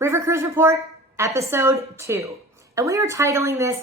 River Cruise Report, episode 2. And we are titling this,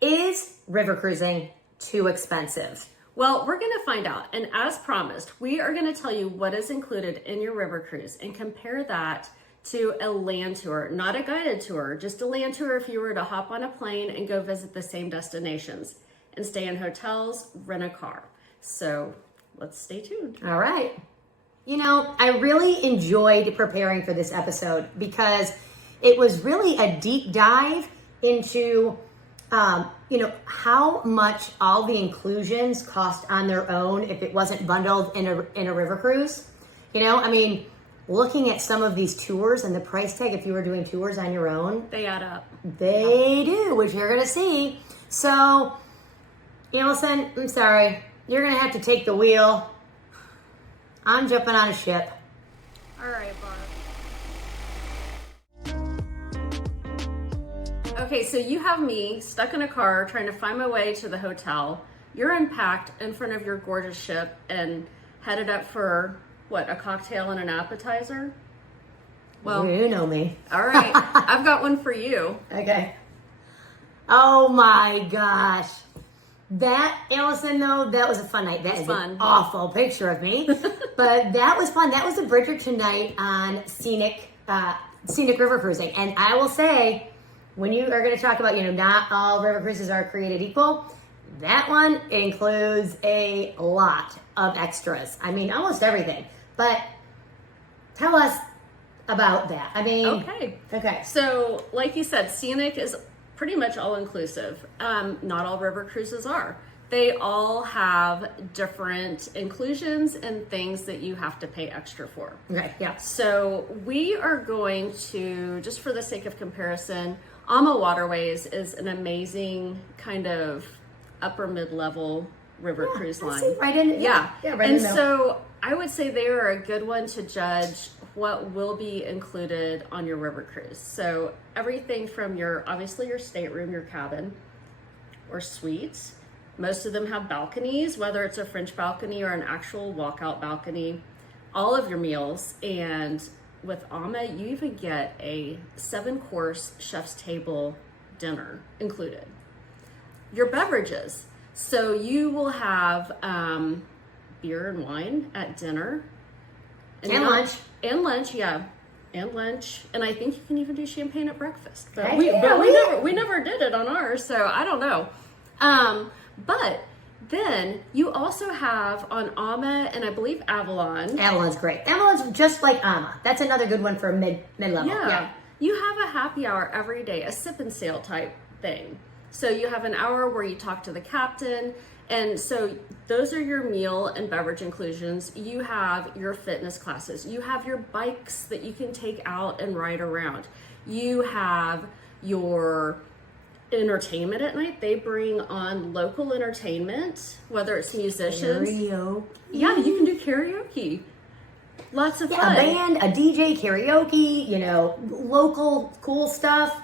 Is River Cruising Too Expensive? Well, we're going to find out. And as promised, we are going to tell you what is included in your river cruise and compare that to a land tour, not a guided tour, just a land tour if you were to hop on a plane and go visit the same destinations and stay in hotels, rent a car. So let's stay tuned. All right. You know, I really enjoyed preparing for this episode because it was really a deep dive into, how much all the inclusions cost on their own if it wasn't bundled in a river cruise. Looking at some of these tours and the price tag, if you were doing tours on your own, they add up. They do, which you're going to see. So, Alison, I'm sorry. You're going to have to take the wheel. I'm jumping on a ship. All right, Barb. Okay, so you have me stuck in a car trying to find my way to the hotel. You're unpacked in front of your gorgeous ship and headed up for, a cocktail and an appetizer? Well, you know me. All right, I've got one for you. Okay. Oh my gosh. That, Alison, though, that was a fun night. That is fun. An awful picture of me. But that was fun. That was a Bridgerton night on scenic river cruising. And I will say, when you are going to talk about, not all river cruises are created equal, that one includes a lot of extras. Almost everything. But tell us about that. Okay. So, like you said, scenic is pretty much all-inclusive. Not all river cruises are. They all have different inclusions and things that you have to pay extra for. Okay, yeah. So we are going to, just for the sake of comparison, Ama Waterways is an amazing kind of upper mid-level river cruise line. Right in, yeah. Right and so I would say they are a good one to judge what will be included on your river cruise. So everything from obviously your stateroom, your cabin, or suites. Most of them have balconies, whether it's a French balcony or an actual walkout balcony. All of your meals, and with Ama, you even get a 7-course chef's table dinner included. Your beverages. So you will have beer and wine at dinner. And lunch. And lunch, yeah. And lunch. And I think you can even do champagne at breakfast. But, Heck we yeah, we never did it on ours, so I don't know. But then you also have on Ama and I believe Avalon. Avalon's great. Avalon's just like Ama. That's another good one for mid-level. Yeah. You have a happy hour every day, a sip and sail type thing. So you have an hour where you talk to the captain. And so those are your meal and beverage inclusions. You have your fitness classes. You have your bikes that you can take out and ride around. You have your entertainment at night. They bring on local entertainment, whether it's musicians. Karaoke. Yeah, you can do karaoke. Lots of fun. A band, a DJ, karaoke, local cool stuff.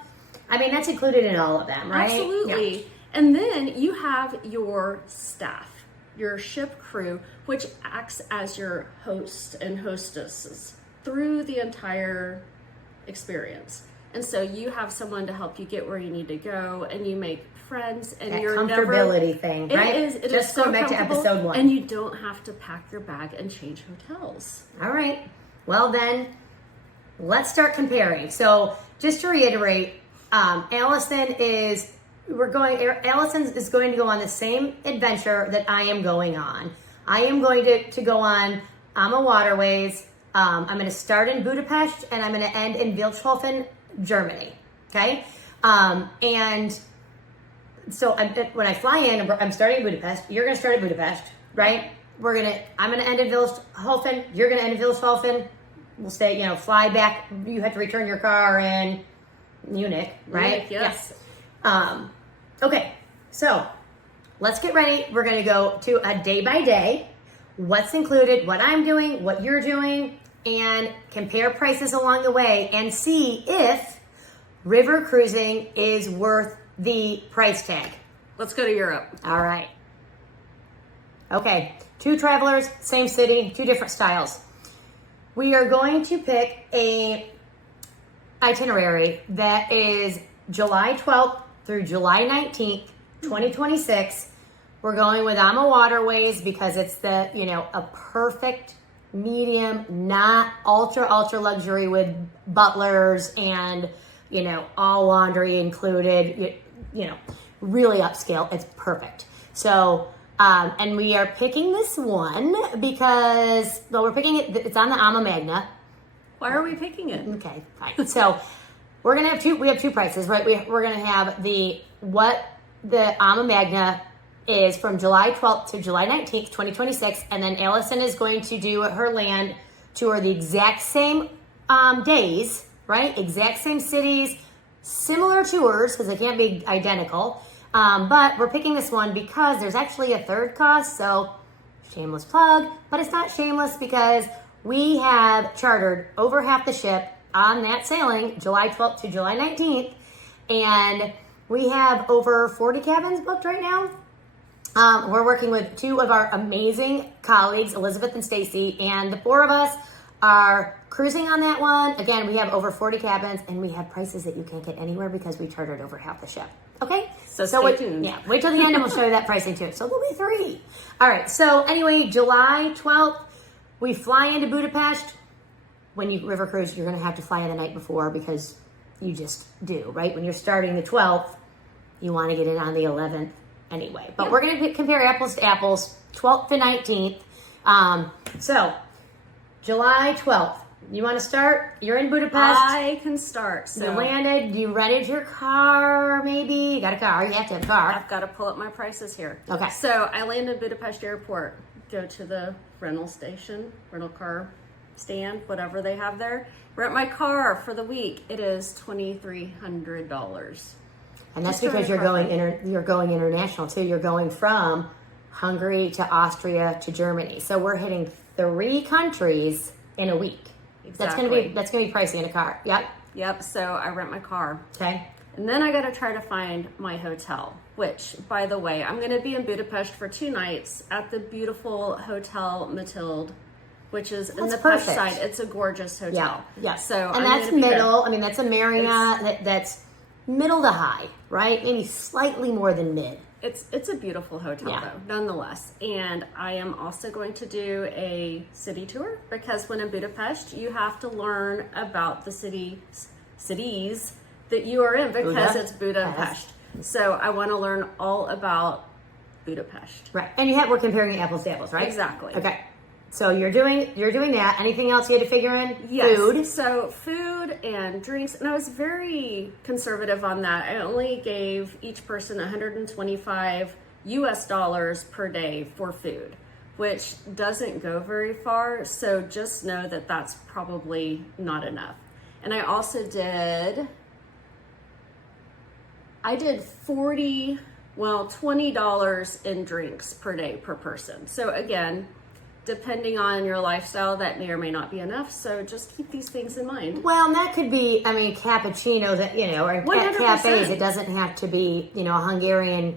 That's included in all of them, right? Absolutely. Yeah. And then you have your staff, your ship crew, which acts as your host and hostesses through the entire experience. And so you have someone to help you get where you need to go, and you make friends, and that you're comfortability thing, right? It just is so going back to episode 1. And you don't have to pack your bag and change hotels. All right. Well, then let's start comparing. So just to reiterate, Alison is going to go on the same adventure that I am going on. I am going to go on Ama Waterways. I'm going to start in Budapest and I'm going to end in Vilshofen, Germany. Okay. And so when I fly in, I'm starting in Budapest. You're going to start at Budapest, right? I'm going to end in Vilshofen. You're going to end in Vilshofen. We'll stay, fly back. You have to return your car in Munich, right? Munich, yes. Okay, so let's get ready. We're going to go to a day by day, what's included, what I'm doing, what you're doing, and compare prices along the way and see if river cruising is worth the price tag. Let's go to Europe. All right. Okay, 2 travelers, same city, 2 different styles. We are going to pick a itinerary that is July 12th through July 19th, 2026. We're going with Ama Waterways because it's the, a perfect medium, not ultra luxury with butlers and, all laundry included, really upscale. It's perfect. So, and we are picking this one because, we're picking it, it's on the Ama Magna. Why are we picking it? Okay, fine. So we're going to have we have two prices, right? We're going to have what the Ama Magna is from July 12th to July 19th, 2026. And then Alison is going to do her land tour the exact same days, right? Exact same cities, similar tours because they can't be identical. But we're picking this one because there's actually a third cost. So shameless plug, but it's not shameless because we have chartered over half the ship on that sailing, July 12th to July 19th. And we have over 40 cabins booked right now. We're working with two of our amazing colleagues, Elizabeth and Stacy, and the four of us are cruising on that one. Again, we have over 40 cabins, and we have prices that you can't get anywhere because we chartered over half the ship. Okay? So stay tuned. Yeah, wait till the end and we'll show you that pricing too. So there'll be 3. All right, so anyway, July 12th, we fly into Budapest. When you river cruise, you're going to have to fly the night before because you just do, right? When you're starting the 12th, you want to get in on the 11th anyway. But we're going to compare apples to apples, 12th to 19th. So, July 12th. You want to start? You're in Budapest. I can start. So you landed. You rented your car, maybe? You got a car. You have to have a car. I've got to pull up my prices here. Okay. So I land in Budapest Airport. Go to the rental car stand, whatever they have there. Rent my car for the week. It is $2,300. And that's because you're going international too. You're going from Hungary to Austria to Germany. So we're hitting 3 countries in a week. Exactly. That's gonna be pricey in a car. Yep. So I rent my car. Okay. And then I got to try to find my hotel, which, by the way, I'm going to be in Budapest for 2 nights at the beautiful Hotel Matilde, which is in the Pest side. It's a gorgeous hotel. Yeah. So and that's middle. I mean, that's a Marriott. That's middle to high, right? Maybe slightly more than mid. It's a beautiful hotel though, nonetheless. And I am also going to do a city tour because when in Budapest, you have to learn about the cities that you are in because it's Budapest. So I want to learn all about Budapest. Right. And we're comparing apples to apples, right? Exactly. Okay. So you're doing that. Anything else you had to figure in? Yes. Food. So food and drinks, and I was very conservative on that. I only gave each person $125 per day for food, which doesn't go very far. So just know that that's probably not enough. And I also did $20 in drinks per day per person. So again, depending on your lifestyle, that may or may not be enough. So just keep these things in mind. Well, and that could be, cappuccino that, or 100%. cafes. It doesn't have to be, a Hungarian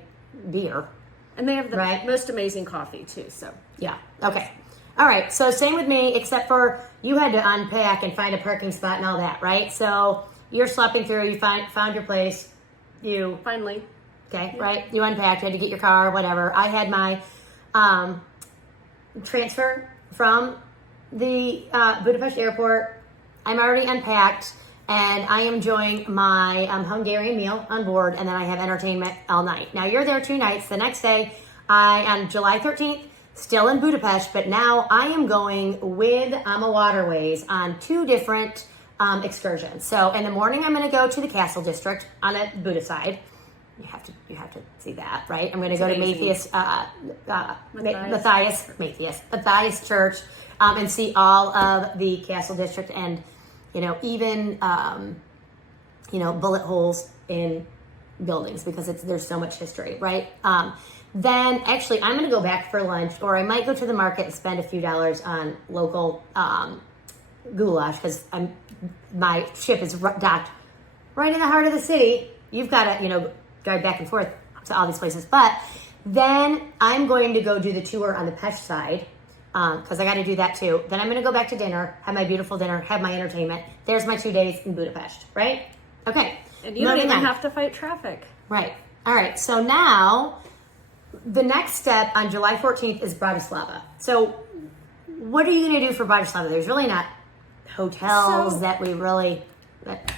beer. And they have the most amazing coffee too. So yeah. Okay. All right. So same with me, except for you had to unpack and find a parking spot and all that, right? So you're schlepping through, you found your place. You finally. Okay. Yeah. Right. You unpacked, you had to get your car, whatever. I had my, transfer from the Budapest airport. I'm already unpacked and I am enjoying my Hungarian meal on board, and then I have entertainment all night. Now you're there 2 nights. The next day, on July 13th, still in Budapest, but now I am going with Ama Waterways on 2 different excursions. So in the morning, I'm going to go to the Castle District on the Buda side. You have to see that, right? I'm going to go to Matthias Church, and see all of the Castle District, and even bullet holes in buildings because there's so much history, right? Then actually, I'm going to go back for lunch, or I might go to the market and spend a few dollars on local goulash because my ship is docked right in the heart of the city. You've got to drive back and forth to all these places. But then I'm going to go do the tour on the Pest side because I got to do that too. Then I'm going to go back to dinner, have my beautiful dinner, have my entertainment. There's my 2 days in Budapest, right? Okay. And you don't even have to fight traffic. Right. All right. So now the next step on July 14th is Bratislava. So what are you going to do for Bratislava? There's really not hotels that we really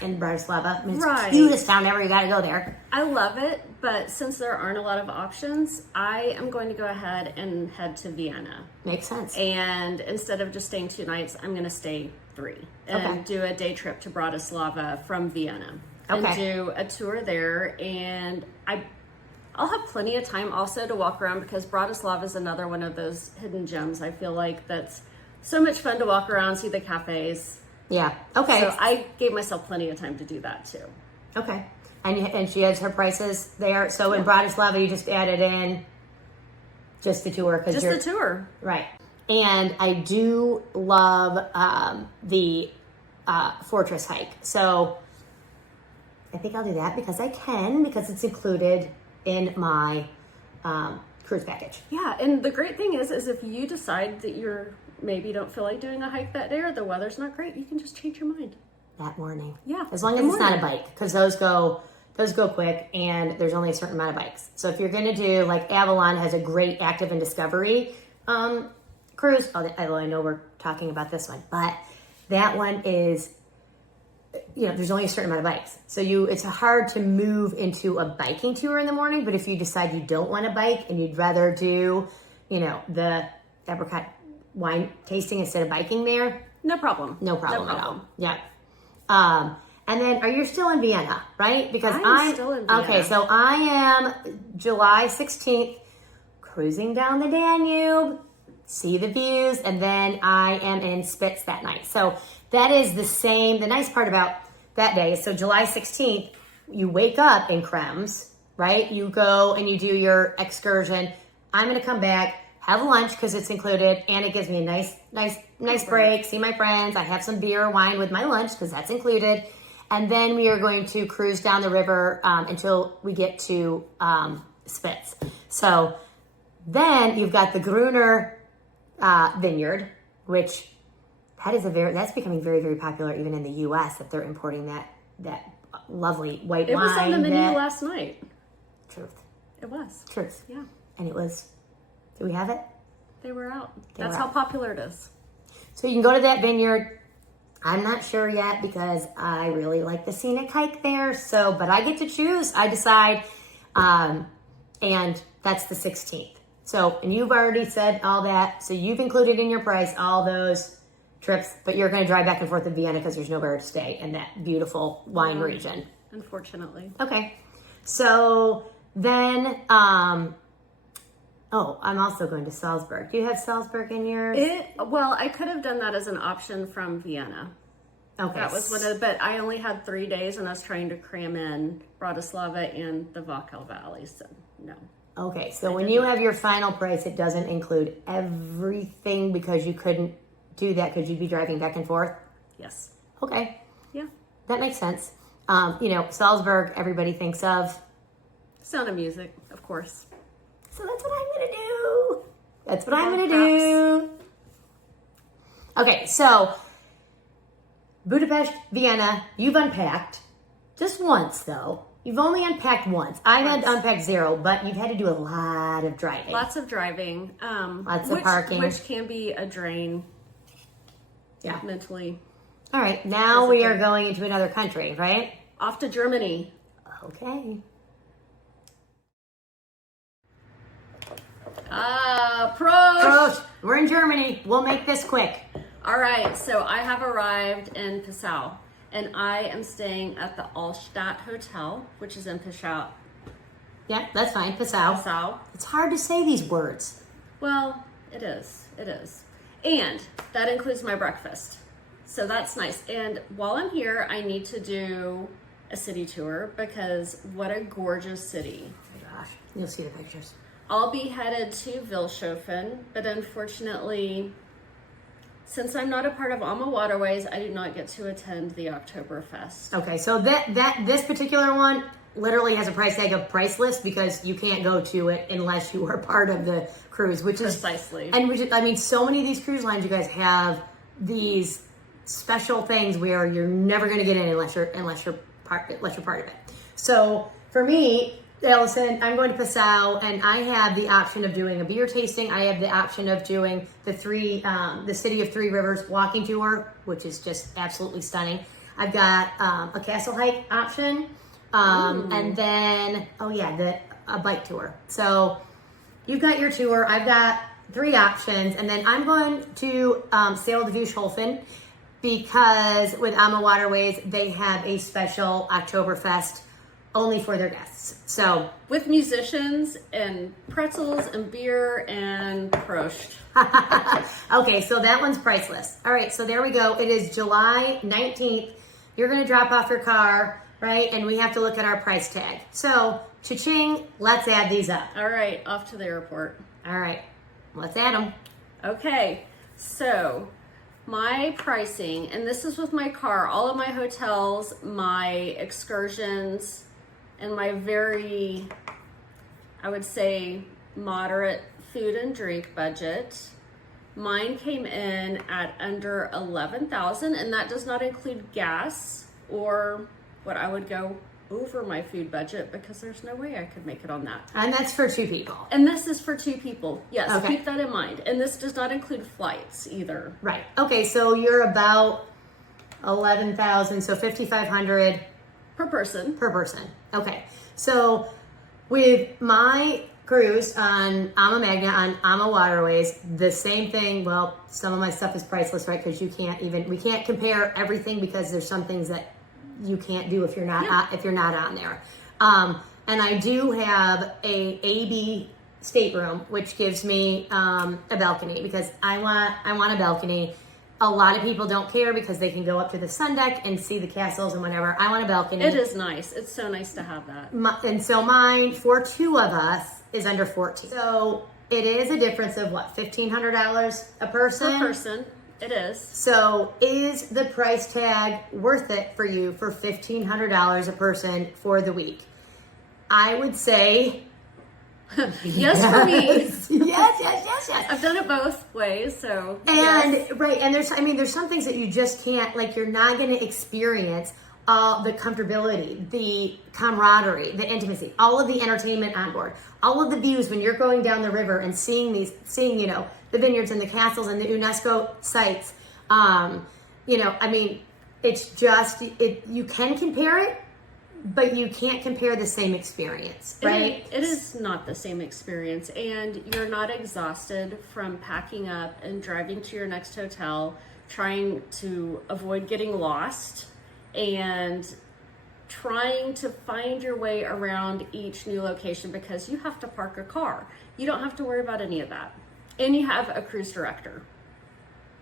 in Bratislava. I mean, it's the cutest town ever. You got to go there. I love it, but since there aren't a lot of options, I am going to go ahead and head to Vienna. Makes sense. And instead of just staying 2 nights, I'm going to stay 3 and do a day trip to Bratislava from Vienna and do a tour there. And I'll have plenty of time also to walk around because Bratislava is another one of those hidden gems. I feel like that's so much fun to walk around, see the cafes. Yeah. Okay. So I gave myself plenty of time to do that too. Okay. And she has her prices there. So in Bratislava, you just added in just the tour. Just the tour. Right. And I do love the fortress hike. So I think I'll do that because it's included in my cruise package. Yeah. And the great thing is if you decide that maybe don't feel like doing a hike that day or the weather's not great, you can just change your mind. That morning. Yeah. As long as it's not a bike, because those go quick and there's only a certain amount of bikes. So if you're going to do, like Avalon has a great active and discovery cruise, although I know we're talking about this one, but that one is, there's only a certain amount of bikes. So it's hard to move into a biking tour in the morning, but if you decide you don't want to bike and you'd rather do, the apricot wine tasting instead of biking there. No problem. No problem at all. Yeah. And then are you still in Vienna, right? Because I'm still in Vienna. Okay, so I am July 16th cruising down the Danube, see the views, and then I am in Spitz that night. So that is the nice part about that day is so July 16th, you wake up in Krems, right? You go and you do your excursion. I'm going to come back, have lunch because it's included, and it gives me a nice break, see my friends. I have some beer or wine with my lunch because that's included. And then we are going to cruise down the river until we get to Spitz. So then you've got the Gruner vineyard, which that's becoming very, very popular even in the U.S. that they're importing that lovely white wine. It was on the menu last night. Truth. It was. Truth. Yeah. And it was. Do we have it? They were out. That's how popular it is. So you can go to that vineyard. I'm not sure yet because I really like the scenic hike there. But I get to choose. I decide. And that's the 16th. And you've already said all that. So you've included in your price all those trips, but you're going to drive back and forth to Vienna because there's nowhere to stay in that beautiful wine region. Unfortunately. Okay. So then, I'm also going to Salzburg. Do you have Salzburg in yours? Well, I could have done that as an option from Vienna. Okay. That was but I only had 3 days and I was trying to cram in Bratislava and the Wachau Valley, so no. Okay, so when you have your final price, it doesn't include everything because you couldn't do that because you'd be driving back and forth? Yes. Okay. Yeah. That makes sense. Salzburg, everybody thinks of Sound of Music, of course. So that's what I'm going to do. Okay, so Budapest, Vienna, you've unpacked. Just once, though. You've only unpacked once. I had unpacked 0, but you've had to do a lot of driving. Lots of driving. Lots of parking. Which can be a drain. Yeah. Mentally. All right, now we are going into another country, right? Off to Germany. Okay. Prost! We're in Germany. We'll make this quick. All right, so I have arrived in Passau, and I am staying at the Altstadt Hotel, which is in Passau. Yeah, that's fine. Passau. It's hard to say these words. Well, it is. And that includes my breakfast. So that's nice. And while I'm here, I need to do a city tour because what a gorgeous city. Oh my gosh, you'll see the pictures. I'll be headed to Vilshofen, but unfortunately, since I'm not a part of Alma Waterways, I do not get to attend the Oktoberfest. Okay, so this particular one, literally has a price tag of priceless because you can't go to it unless you are part of the cruise, which is Precisely. And which is, I mean, so many of these cruise lines, you guys have these special things where you're never going to get in unless you're part of it. So for me, Allison, I'm going to Passau, and I have the option of doing a beer tasting. I have the option of doing the City of Three Rivers walking tour, which is just absolutely stunning. I've got a castle hike option, and then a bike tour. So you've got your tour. I've got 3 options, and then I'm going to sail the Vushhofen because with Ama Waterways they have a special Oktoberfest only for their guests. So with musicians and pretzels and beer and Prost. okay, so that one's priceless. All right, so there we go. It is July 19th. You're going to drop off your car, right? And we have to look at our price tag. So, cha-ching, let's add these up. All right, off to the airport. All right, let's add them. Okay, so my pricing, and this is with my car, all of my hotels, my excursions, and my very, I would say, moderate food and drink budget. Mine came in at under $11,000, and that does not include gas or what I would go over my food budget because there's no way I could make it on that. And that's for 2 people. And this is for 2 people. Yes, Okay. keep that in mind. And this does not include flights either. Right. Okay, so you're about 11,000, so 5,500 Per person. per person. Okay. So with my cruise on Ama Magna, on Ama Waterways, the same thing. Well, some of my stuff is priceless, right? Because we can't compare everything because there's some things that you can't do if you're not on there. And I do have a AB stateroom, which gives me a balcony because I want a balcony. A lot of people don't care because they can go up to the sun deck and see the castles and whatever. I want a balcony. It is nice. It's so nice to have that. And so mine, for 2 of us, is under 14. So it is a difference of what, $1,500 a person? Per person, it is. So is the price tag worth it for you for $1,500 a person for the week? I would say Yes, for me. yes. I've done it both ways, so And yes. right, and there's some things that you just can't, like, you're not going to experience all the comfortability, the camaraderie, the intimacy, all of the entertainment on board, all of the views when you're going down the river and seeing the vineyards and the castles and the UNESCO sites. It's just you can compare it, but you can't compare the same experience, right? It is not the same experience, and you're not exhausted from packing up and driving to your next hotel, trying to avoid getting lost and trying to find your way around each new location because you have to park a car. You don't have to worry about any of that. And you have a cruise director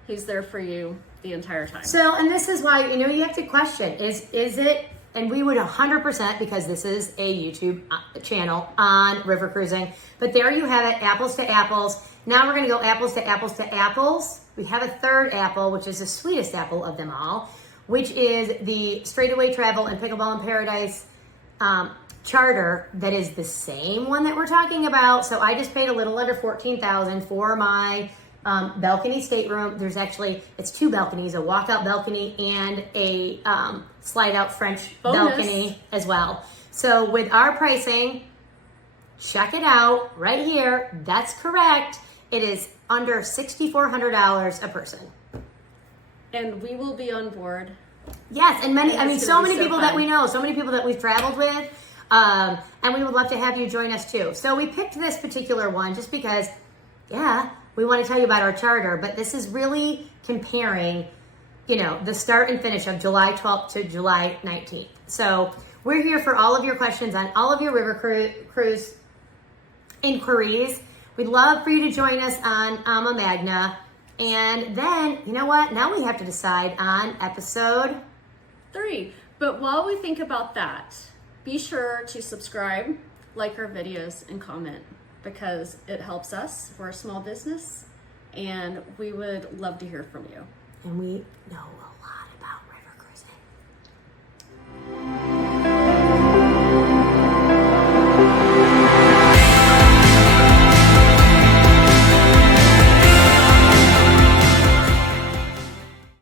who's there for you the entire time. So, and this is why, you have to question, is it, and we would 100%, because this is a YouTube channel on river cruising, but there you have it, apples to apples. Now we're going to go apples to apples to apples. We have a third apple, which is the sweetest apple of them all, which is the Straightaway Travel and Pickleball in Paradise charter that is the same one that we're talking about. So I just paid a little under $14,000 for my balcony stateroom. It's 2 balconies, a walkout balcony and a slide out French balcony as well. So with our pricing, check it out right here. That's correct. It is under $6,400 a person. And we will be on board. Yes, and so many people that fun. we know, so many people that we've traveled with, and we would love to have you join us too. So we picked this particular one just because, we want to tell you about our charter, but this is really comparing, the start and finish of July 12th to July 19th. So we're here for all of your questions on all of your river cruise inquiries. We'd love for you to join us on Ama Magna. And then, you know what? Now we have to decide on episode 3. But while we think about that, be sure to subscribe, like our videos, and comment because it helps us. We're a small business and we would love to hear from you. And we know